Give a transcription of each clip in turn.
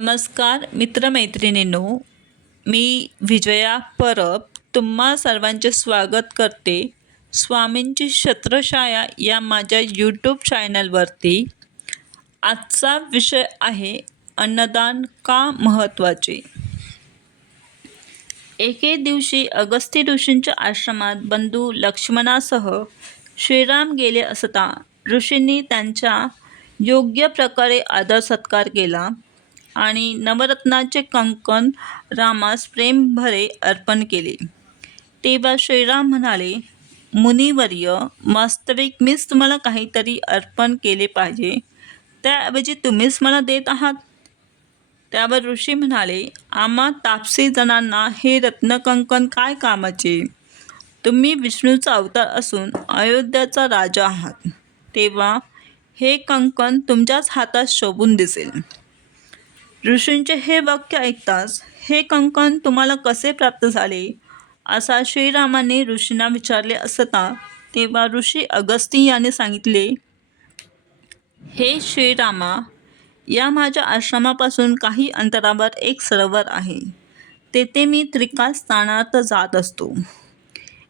नमस्कार मित्रमैत्रिणींनो मी विजया परब तुम्हा सर्वांचे स्वागत करते. स्वामींची छत्रछाया या माझ्या यूट्यूब चॅनलवरती आजचा विषय आहे अन्नदान का महत्त्वाचे? एके दिवशी अगस्ती ऋषींच्या आश्रमात बंधू लक्ष्मणासह श्रीराम गेले असता ऋषींनी त्यांच्या योग्य प्रकारे आदर सत्कार केला. आणि नवरत्नाचे कंकण रामास प्रेमभरे अर्पण केले. तेव्हा श्रीराम म्हणाले मुनिवर्य वास्तविक मीच तुम्हाला काहीतरी अर्पण केले पाहिजे. त्याऐवजी तुम्हीच मला देत आहात. त्यावर ऋषी म्हणाले आम्हा तापसी जणांना हे रत्नकंकण काय कामाचे? तुम्ही विष्णूचा अवतार असून अयोध्याचा राजा आहात. तेव्हा हे कंकण तुमच्याच हातात शोभून दिसेल. ऋषींचे हे वाक्य ऐकताच हे कंकण तुम्हाला कसे प्राप्त झाले? असा श्रीरामाने ऋषींना विचारले असता तेव्हा ऋषी अगस्ती याने सांगितले हे श्रीरामा या माझ्या आश्रमापासून काही अंतरावर एक सरोवर आहे. तेथे मी त्रिकाल स्नानार्थ जात असतो.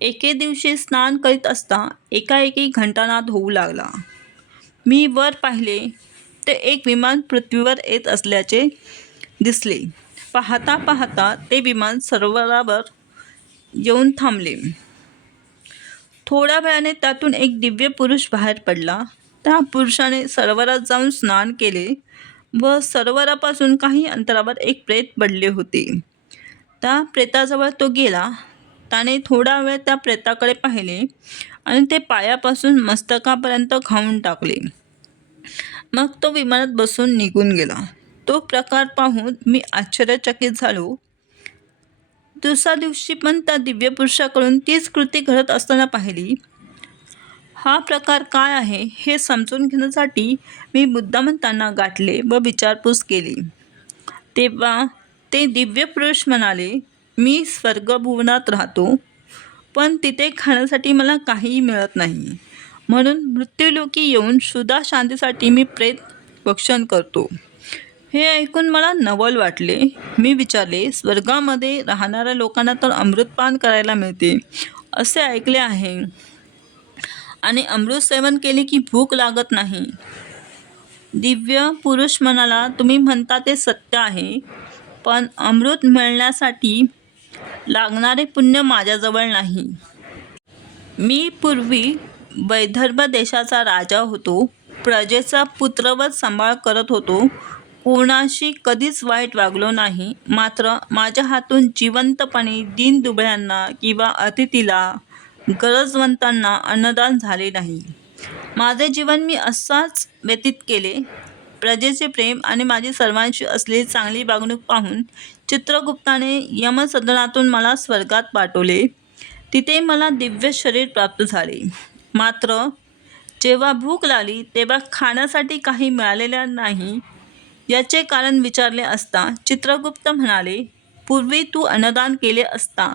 एके दिवशी स्नान करीत असता एकाएकी घंटानाद होऊ लागला. मी वर पाहिले ते एक विमान पृथ्वीवर येत असल्याचे दिसले. पाहता पाहता ते विमान सरोवरावर येऊन थांबले. थोड्या वेळाने त्यातून एक दिव्य पुरुष बाहेर पडला. त्या पुरुषाने सरोवरात जाऊन स्नान केले व सरोवरापासून काही अंतरावर एक प्रेत पडले होते. त्या प्रेताजवळ तो गेला. त्याने थोडा वेळ त्या प्रेताकडे पाहिले आणि ते पायापासून मस्तकापर्यंत खाऊन टाकले. मग तो विमानात बसून निघून गेला. तो प्रकार पाहून मी आश्चर्यचकित झालो. दुसऱ्या दिवशी पण त्या दिव्य पुरुषाकडून तीच कृती घडत असताना पाहिली. हा प्रकार काय आहे हे समजून घेण्यासाठी मी मुद्दामन त्यांना गाठले व विचारपूस केली. तेव्हा ते दिव्य पुरुष म्हणाले मी स्वर्गभुवनात राहतो पण तिथे खाण्यासाठी मला काहीही मिळत नाही. म्हणून मृत्यूलोकी येऊन सुद्धा शांतीसाठी मी प्रेत भक्षण करतो. हे ऐकून मला नवल वाटले. मी विचारले स्वर्गामध्ये राहणाऱ्या लोकांना तर अमृतपान करायला मिळते असे ऐकले आहे. आणि अमृत सेवन केले की भूक लागत नाही. दिव्य पुरुष म्हणाला तुम्ही म्हणता ते सत्य आहे पण अमृत मिळण्यासाठी लागणारे पुण्य माझ्याजवळ नाही. मी पूर्वी वैदर्भ देशाचा राजा होतो. प्रजेचा पुत्रवत सांभाळ करत होतो. कोणाशी कधीच वाईट वागलो नाही. मात्र माझ्या हातून जिवंतपणे दीनदुबळ्यांना किंवा अतिथीला गरजवंतांना अन्नदान झाले नाही. माझे जीवन मी असाच व्यतीत केले. प्रजेचे प्रेम आणि माझी सर्वांशी असलेली चांगली वागणूक पाहून चित्रगुप्ताने यमसदनातून मला स्वर्गात पाठवले. तिथे मला दिव्य शरीर प्राप्त झाले. मात्र जेव्हा भूक लागली तेव्हा खाण्यासाठी काही मिळालेल्या नाही याचे कारण विचारले असता चित्रगुप्त म्हणाले पूर्वी तू अन्नदान केले असता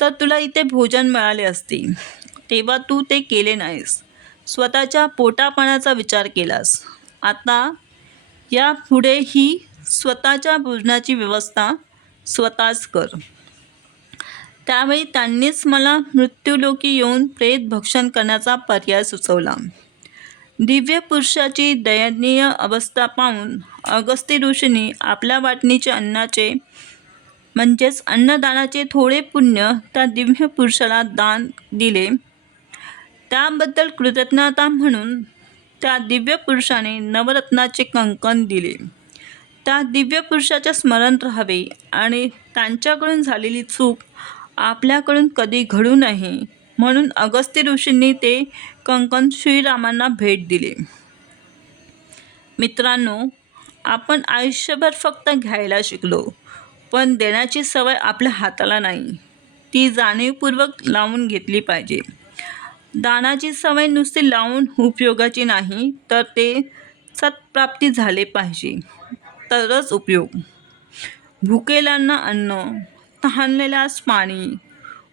तर तुला इथे भोजन मिळाले असते. तेव्हा तू ते केले नाहीस. स्वतःच्या पोटापाण्याचा विचार केलास. आता यापुढेही स्वतःच्या भोजनाची व्यवस्था स्वतःच कर. त्यावेळी त्यांनीच मला मृत्यूलोकी येऊन प्रेत भक्षण करण्याचा पर्याय सुचवला. दिव्य पुरुषाची दयनीय अवस्था पाहून अगस्ती ऋषींनी आपल्या वाटणीचे अन्नाचे म्हणजेच अन्नदानाचे थोडे पुण्य त्या दिव्य पुरुषाला दान दिले. त्याबद्दल कृतज्ञता म्हणून त्या दिव्य पुरुषाने नवरत्नाचे कंकण दिले. त्या दिव्य पुरुषाचे स्मरण राहावे आणि त्यांच्याकडून झालेली चूक आपल्याकडून कधी घडू नये. म्हणून अगस्त्य ऋषींनी ते कंकण श्रीरामांना भेट दिले. मित्रांनो आपण आयुष्यभर फक्त घ्यायला शिकलो पण देण्याची सवय आपल्या हाताला नाही. ती जाणीवपूर्वक लावून घेतली पाहिजे. दानाची सवय नुसती लावून उपयोगाची नाही तर ते सत्प्राप्ती झाले पाहिजे. तरच उपयोग. भुकेलांना अन्न तहानलेल्यास पाणी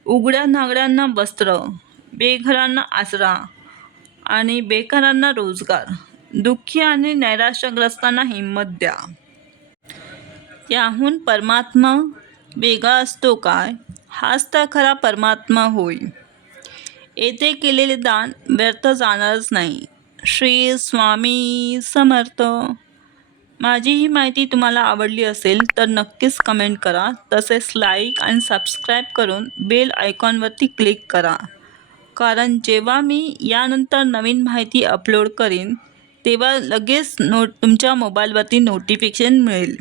उघड्या नागड्यांना वस्त्र बेघरांना आसरा आणि बेकारांना रोजगार दुःखी आणि नैराश्यग्रस्तांना हिंमत द्या. याहून परमात्मा वेगळा असतो काय? हाच तर खरा परमात्मा होय. येथे केलेले दान व्यर्थ जाणारच नाही. श्री स्वामी समर्थ. माझी ही माहिती तुम्हाला आवडली असेल तर नक्कीच कमेंट करा. तसेच लाईक आणि सबस्क्राईब करून बेल आयकॉनवरती क्लिक करा. कारण जेव्हा मी यानंतर नवीन माहिती अपलोड करीन तेव्हा लगेच नो तुमच्या मोबाईलवरती नोटिफिकेशन मिळेल.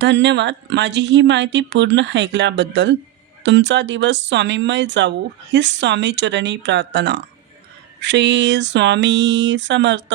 धन्यवाद. माझी ही माहिती पूर्ण ऐकल्याबद्दल. तुमचा दिवस स्वामीमय जावो हीच स्वामीचरणी प्रार्थना. श्री स्वामी समर्थ.